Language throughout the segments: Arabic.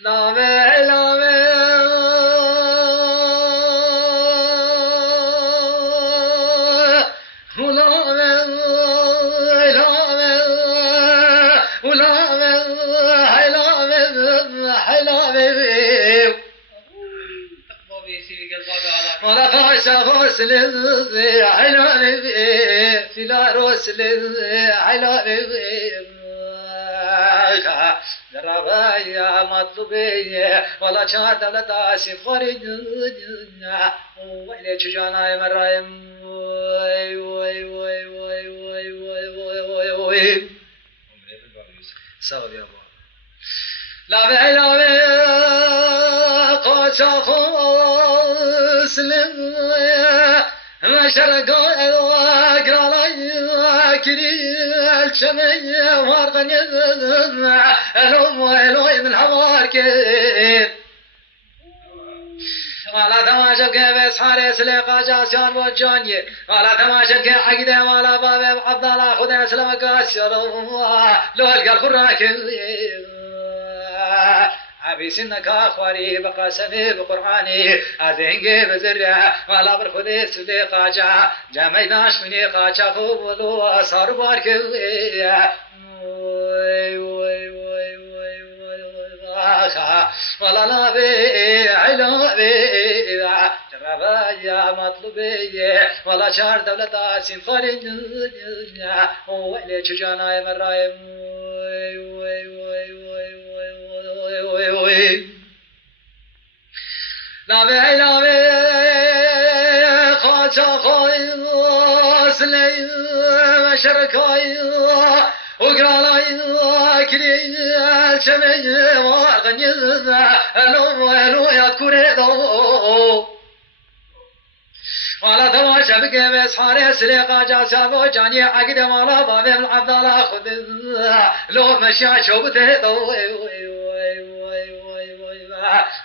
لا لا ولا خاش غسل حلال في لا رسل حلال دربايا مطلوبية ولا شاد ولا تاسي خارج ويلي تجانا مرايم وي وي وي وي وي وي وي وي سوي يا بابا لا بي لا بي قاچا خوس مشرق اقرا كريل شمي وارغني الو من حواركين ولا تماشى كيف حارس لقى جاسيان وجاني ولا تماشى كيف عقده ولا باب عبد الله خذ اسلم كاسر لو القى الخراك أبي سنك أخواني بقاسمي بقرآني أزينجي بزرع ولا برخذي سودي قاجع جامي ناش مني قاجع خوبلو صار بارك ولا لا بي علا بي جربايا مطلوبي ولا شار دولة سنفاري وإلي تجانا مرايم لا بي لا بي خاطا خايس لي مشركاي وقرالاي كريل شمي وغني الو يا كوريدو ولا تماشى بقيس حارس لقى جاسابو جاني عقد ولا باب العبد الله خذ لو مشى شوبته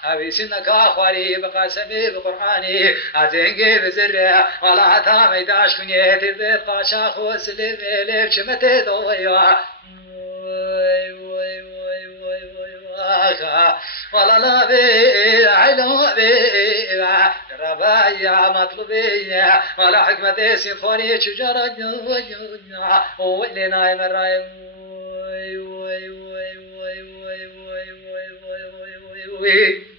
أبي سنك أخواري بقاسمي بقرآني أزينجي بزرع ولا تامي داش كني تبيت قاشا خوس ليك شمتي دويا ولا لا بي عيلو بي ربايا مطلوبي ولا حكمتي سيمفوني شجرة واللي نايم الرايم وي